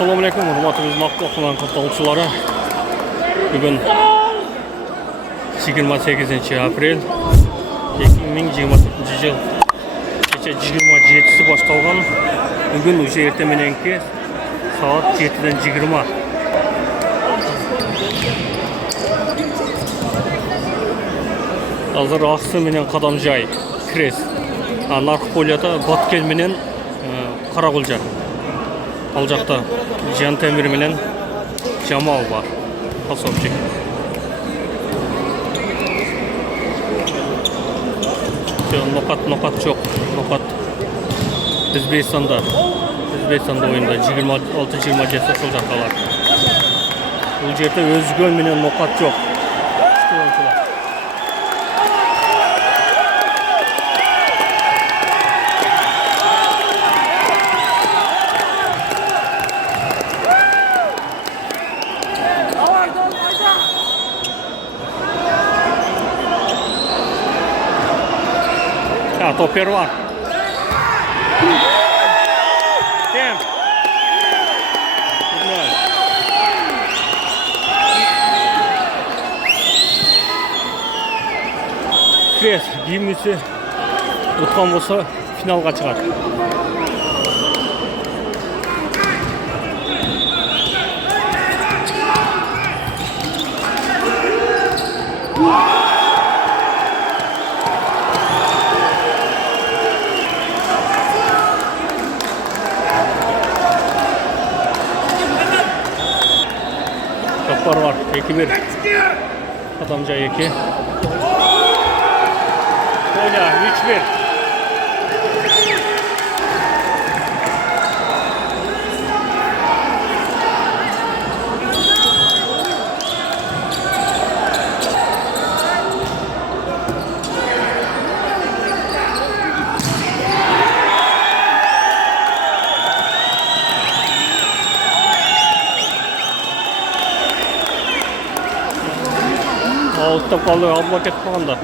Assalamualaikum, hurmatli maqtovchilar, qatnashchilari. Bugun 28-aprel 2024-yil kecha 27-si boshlangan. Bugun o'sha erta menenki soat 7dan 20. Hozir Aqsi menen Qadamjoy Kres. Narx poliyada Batkel menen Qarag'ulja. Al жақта Jan Temir menen Jamal var. Kasapçı. Nokat çok. Nokat Özbekistan'da oyunda 26-27 sol жақtalar. Бұл жерде өзгөн менен nokat жоқ. Topper var. Tem. Güzel. Kres giymisi utkan olsa finalga çıkar. Var. 2-1. Qadamjoy 2. Konya 3-1. Altta kalıyor, abla ket falan da.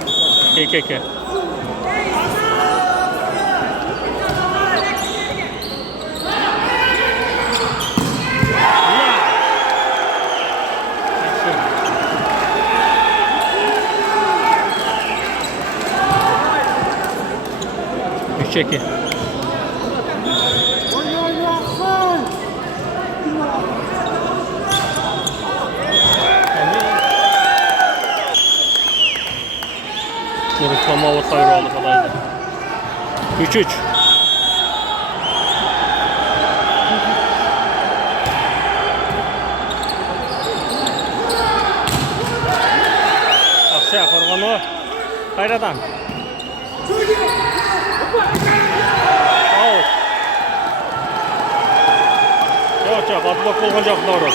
KKK. Üçeki. Rıklama avutlar oldu kadarıydı. 3-3. Akşa korganı Hayradan. Out. Yok, atmak olacak doğru. Out.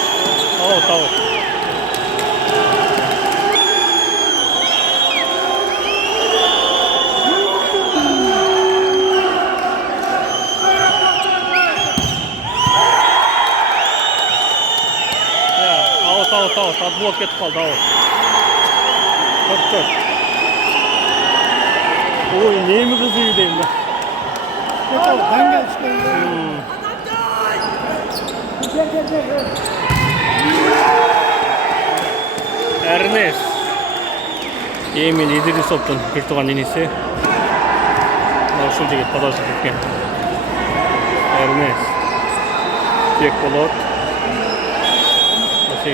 Atblok ketip kaldı out. 4-4. Oy neymi kızıyor deyim ben. Ben geçtim. Ernest. Emin İdrisov'dan bir tuğan inisi. Nasıl diyecek pazarcı tutken. Ernest. Tek Polat. Nasıl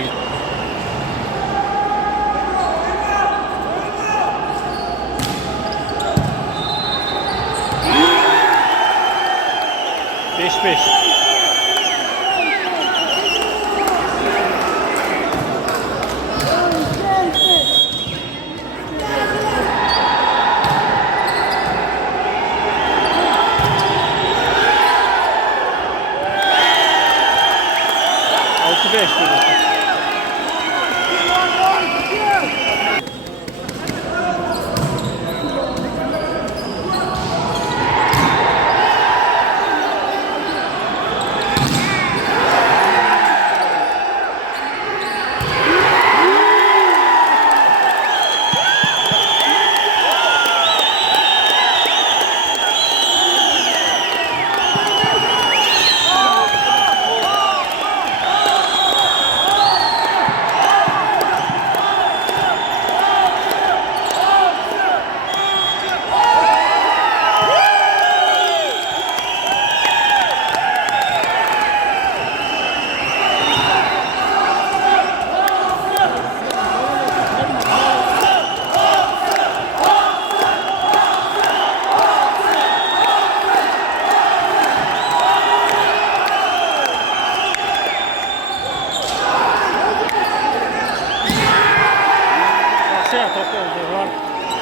5-5.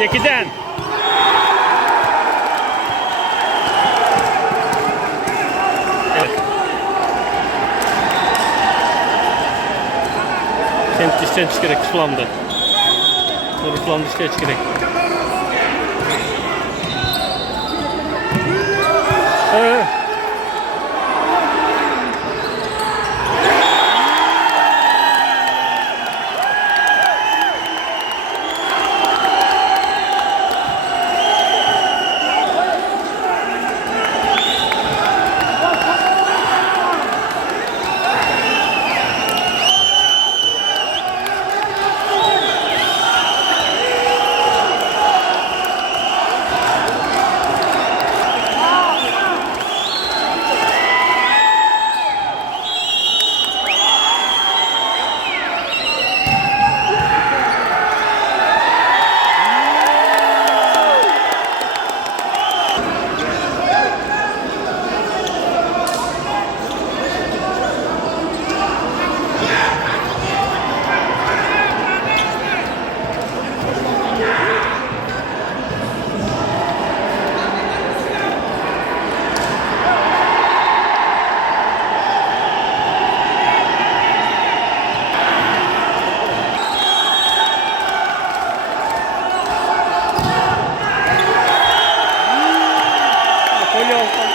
Çekiden. Evet. Sen dişten çıkarak sulamdı. Sonra sulamdı dişten çıkarak. Evet. Kolye olsun.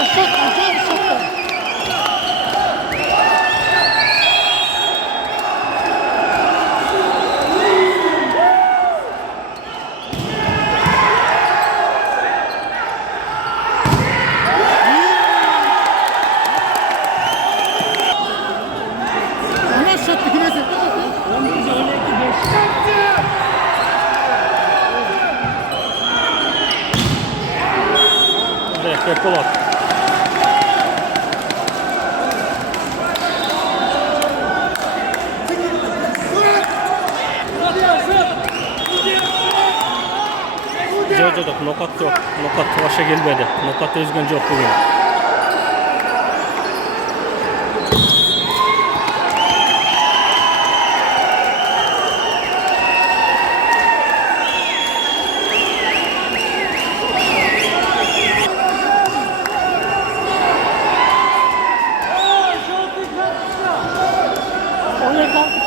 Aşağı soktu. Ona sattı yine de. 19-12-5. Rehber Polat. Jojo'da nokat yok. Nokat başa gelmedi. Nokat özgün yok bugün. Oraya kalktı.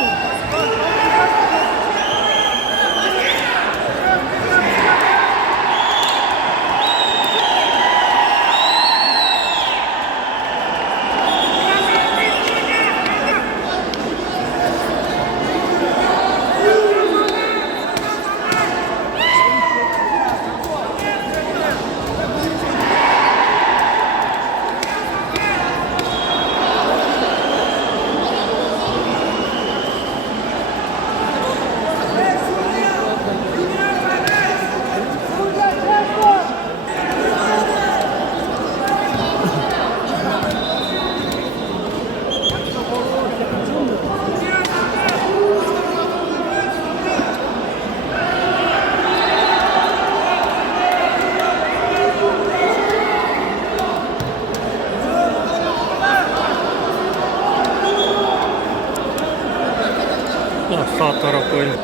Sağ taraf oyun.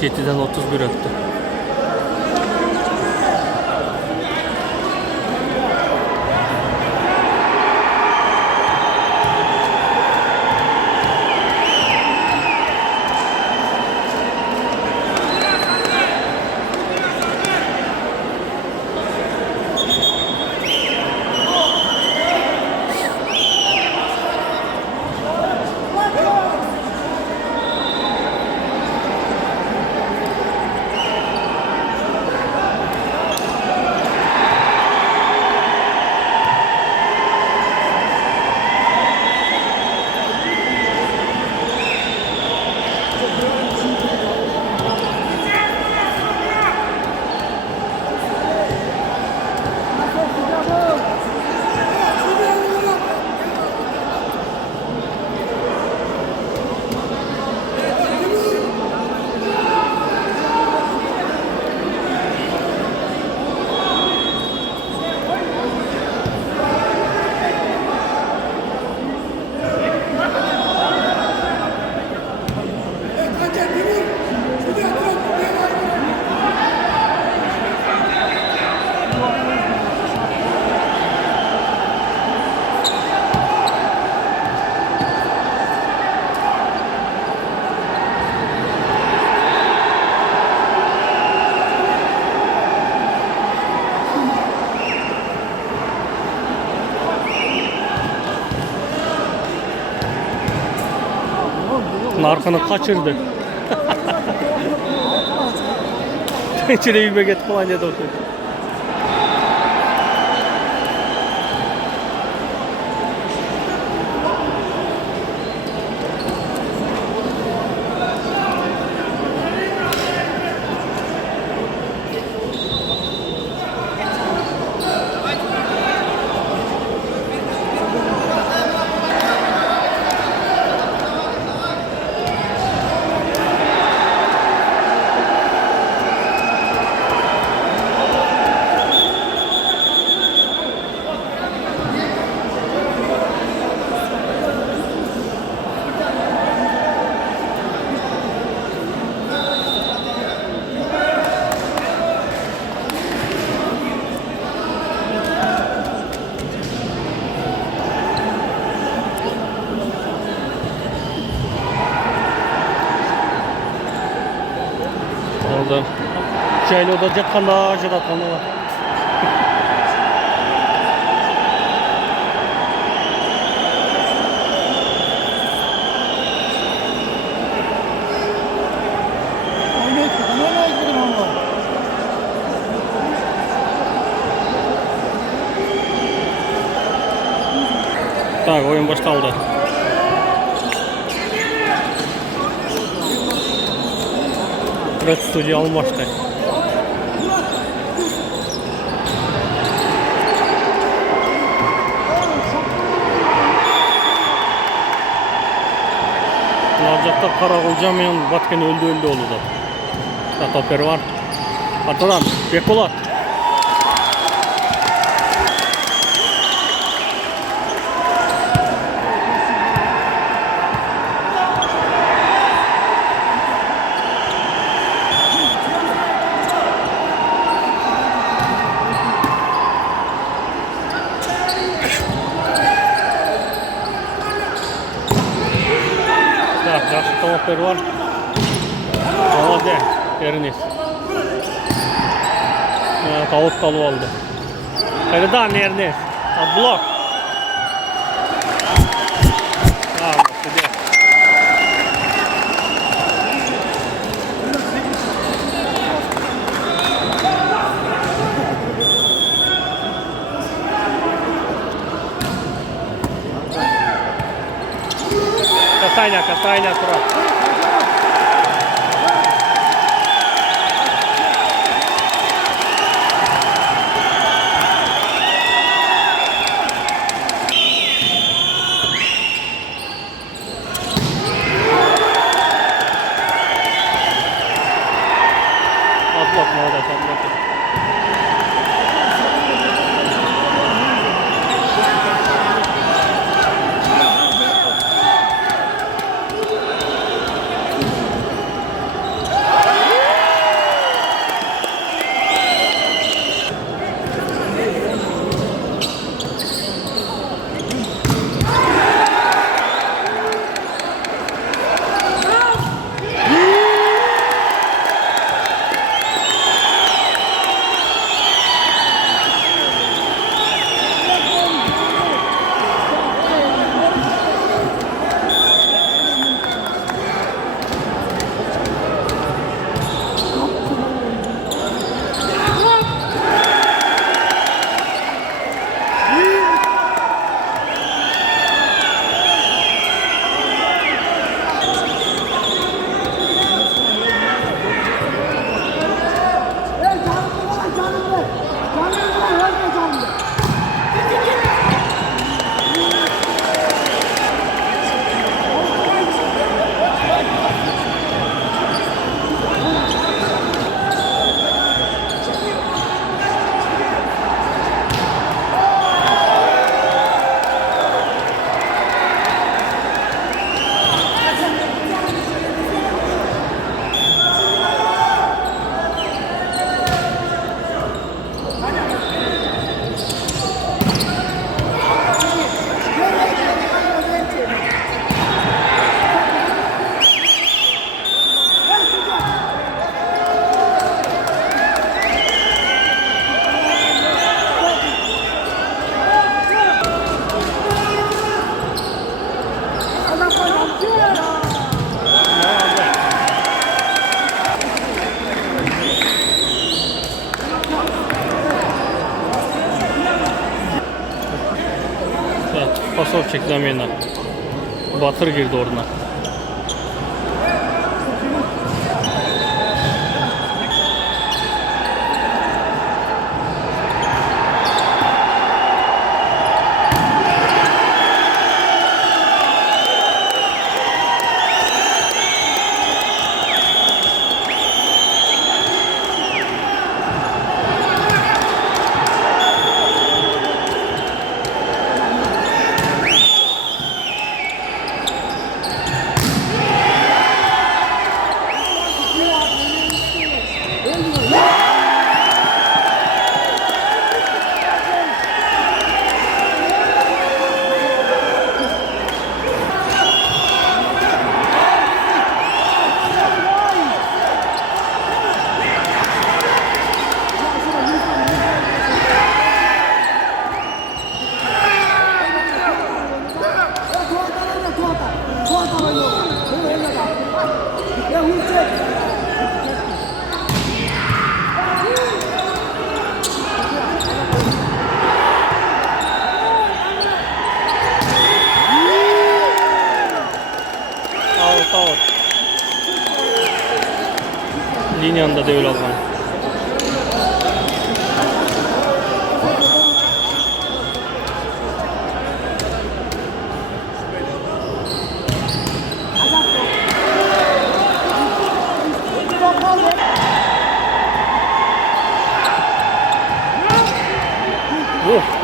Çetiden 31 attı. Narkını kaçırdı. İçine yüzme git falan dedi otur. Orada Jaylo'da жатқанда жататын олар. Так, oyun başlandı. Red Studio almıştı. Alacakta Karagülca men Batken öldü oldu. Toper var. Atadan Bekulat. Yaxşı toper var. Молодец, Ernest. Tavuk dalı oldu. Erdan Ernest. Blok. Касайня, Турак. Атлок, молодец, атлок. Krasovçik zamena. Batır girdi oruna. Out. Linyanında devil alman.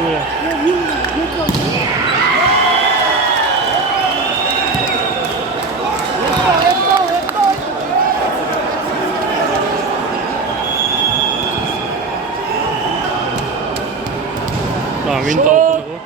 Böyle. Tamam, win altını bu.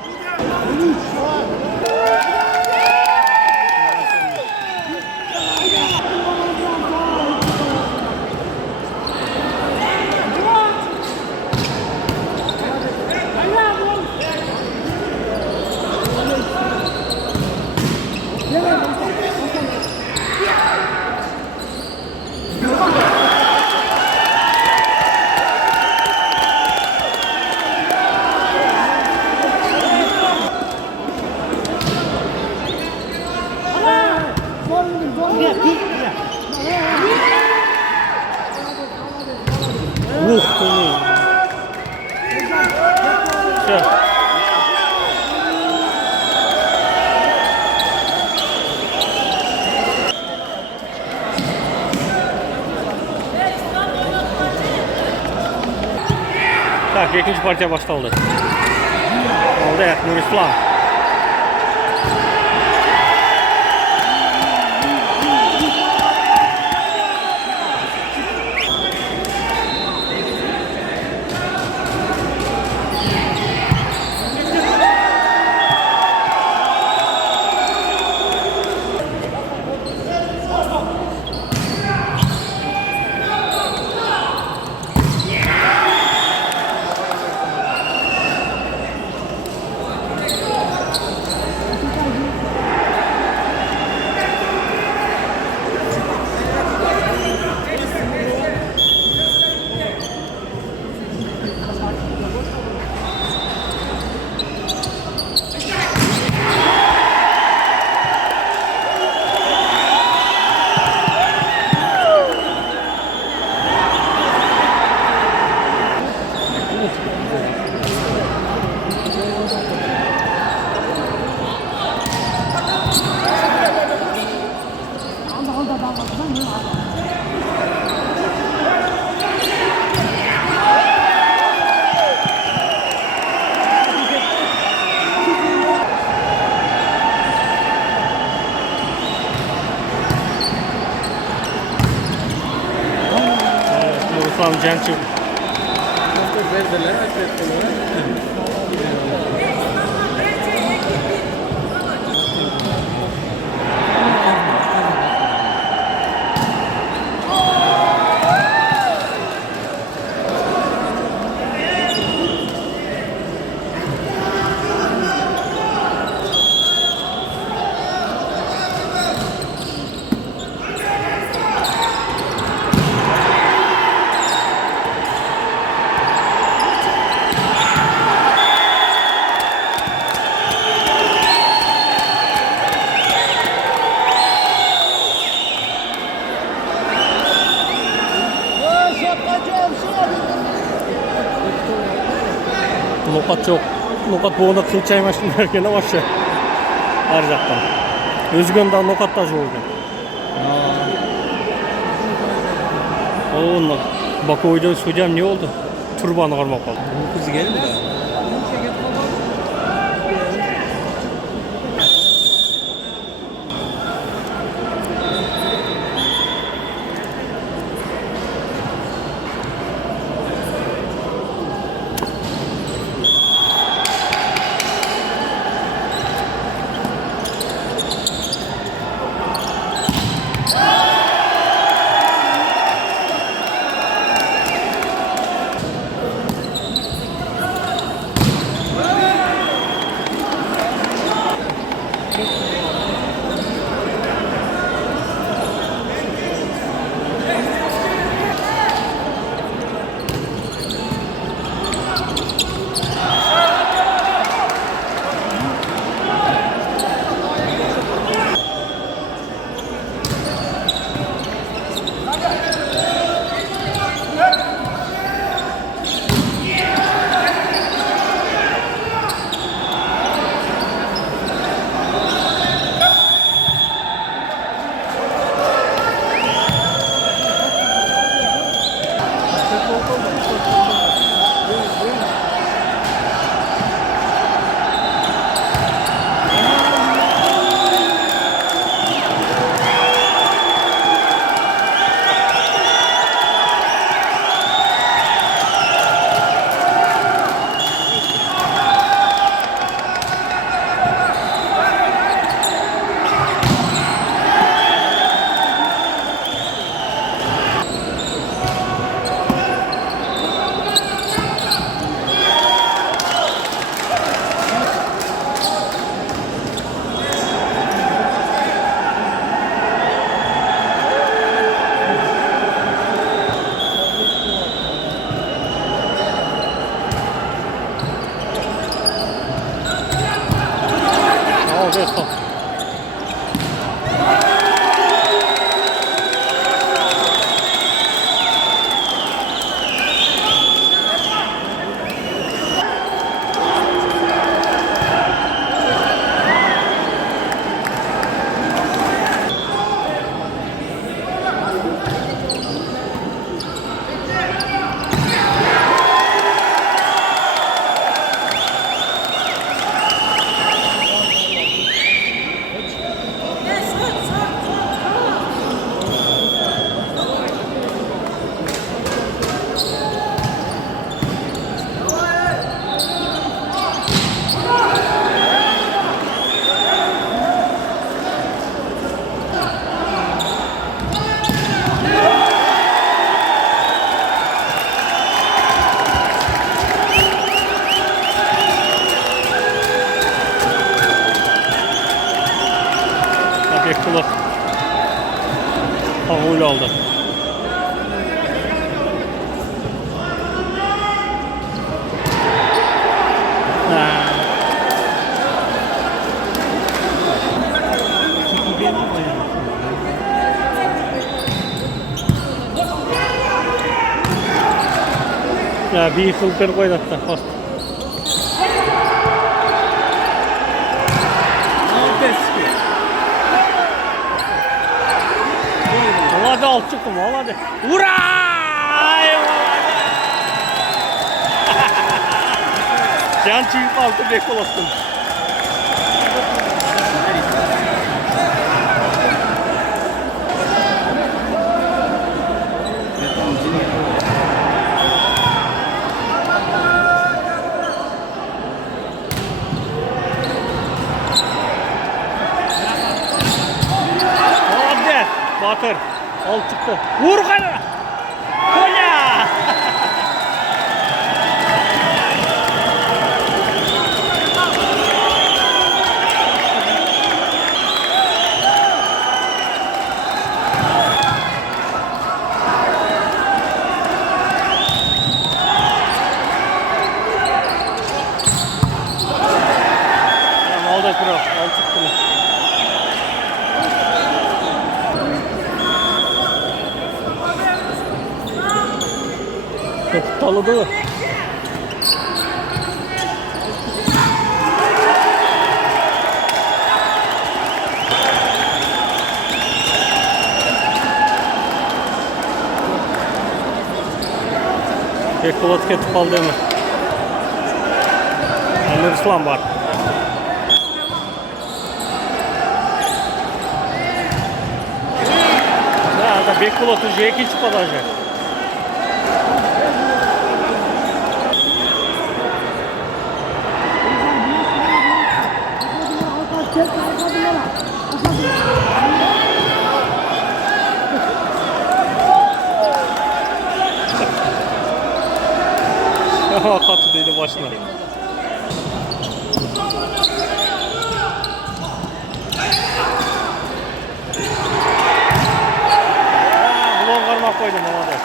Tak, ikinci partiya başlandı. Oldu ya, Nurislan. Nurislan Cançuk. Nokat çok. Nokat boğunda kıl çaymaştım derken de başka. Her zaktan. Özgün'den nokat da çoğu. Oğlum bak oydan söyleyeceğim ne oldu? Turbanı karmak oldu. Bu kızı gelir mi? Evet, tamam. Bekkulak. Havul aldı. Ya bir yıkılır koydu hatta. Hadi al çıkım al hadi. Ura! Can çiğip altı bekol attım. Hadi Batır. Al çıktı. Vur kayna. Konya. Aldı kral. Al çıktı. Talıdı. Bekbolat ketip kaldı mı? Ali Ruslan var. Ya da Bekbolat уже ikinci padajı. Katı dedi başına. Bulon karmak koydum havada.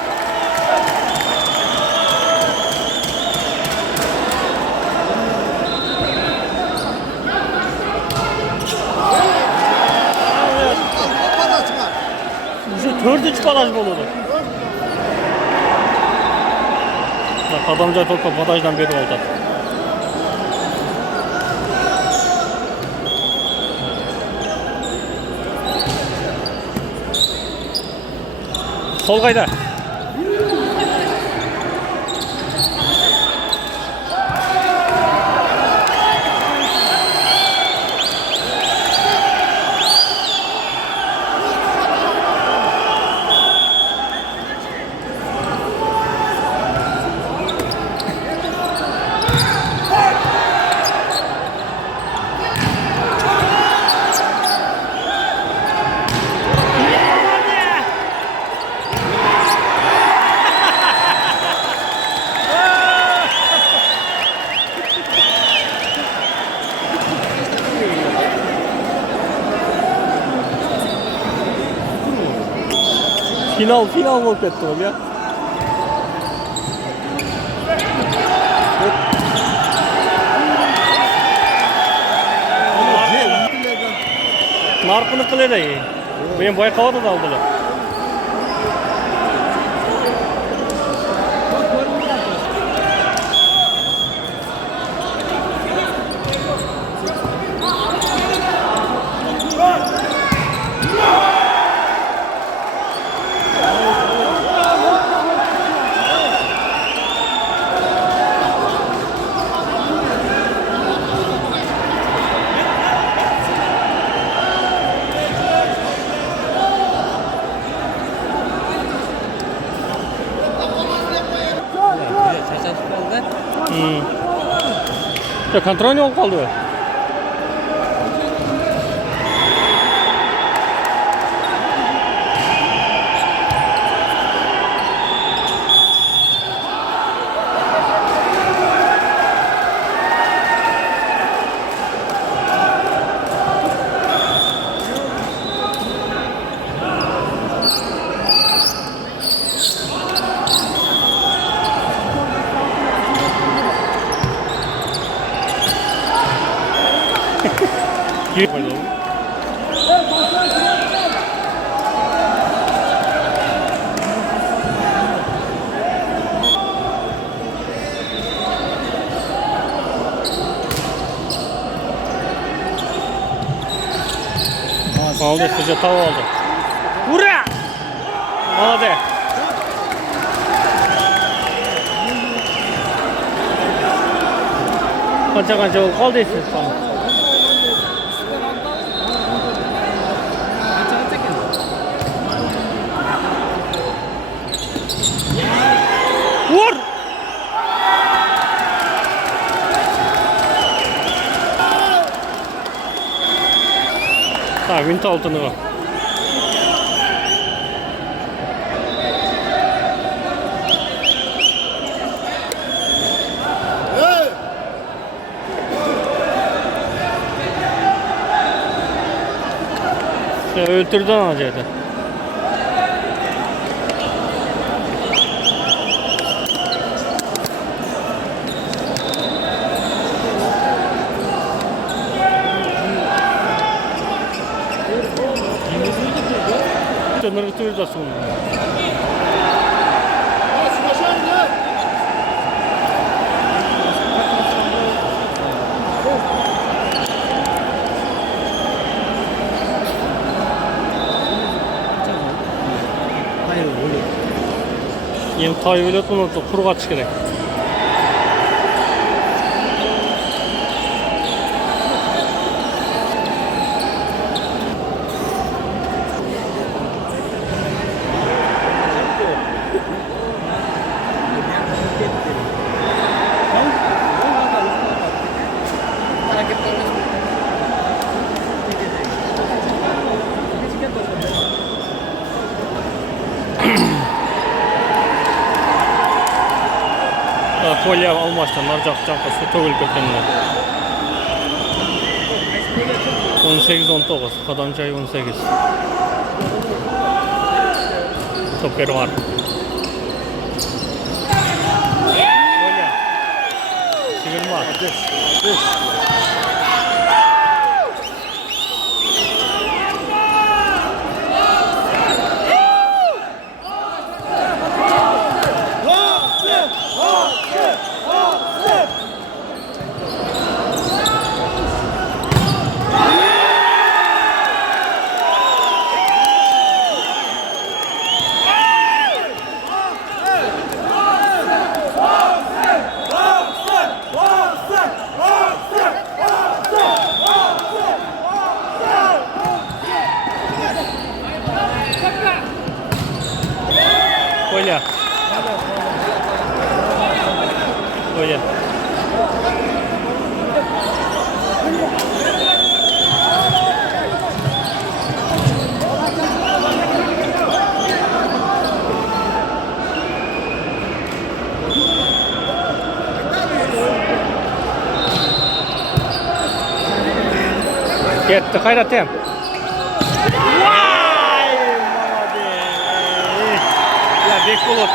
Уже dördüncü baraj buludu. Adamca topa badajdan beri oldu. Sol kayda. Final volt etti o ya. Narpını kılı da iyi. Benim Baykal'a da aldılar. Ya kontrol yok kaldı. Aldı, sıcak tava aldı. Ura! Hadi. Kanca ol kaldı siz sana. Vur! Ha, vint altını var. Öldürdün alacaktı. Onları tutuyoruz da sonra. Hayır, öyle. Tayып өлет, мұны құрғатыш керек. Kolye almazsan, narcaq canqa su tөгіліп кеткенler. 18-19, Qadamjoy 18. Topkeri var. Kolye. Sigirma. Kolye. Kolye. Ketdi, Hayratem. Vay! Молодец! Ya Bekbulut.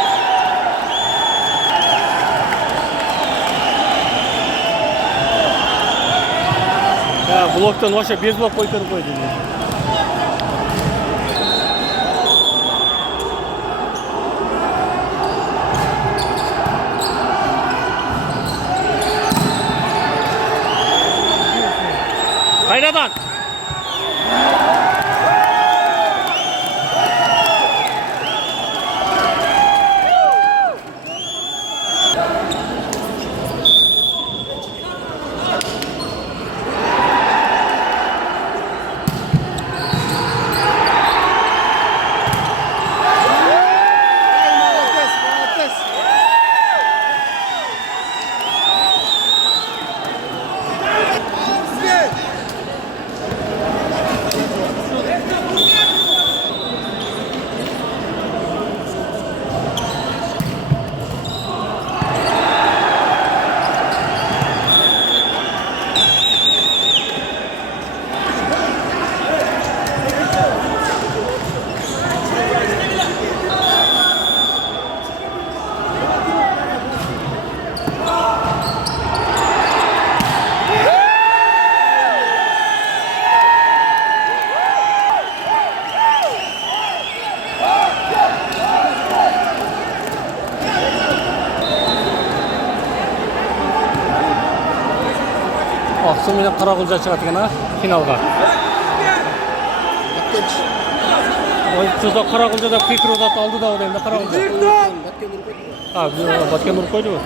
Ya bloktan oşa bez blok koytırıp koydu. Hayradan. Ақсу менен Қарақұлжа шығады екен, финалға. Ой, тұзда Қарақұлжада Пекрудат алды да одан да Қарақұлжа. Баткен ұрып қойды ғой.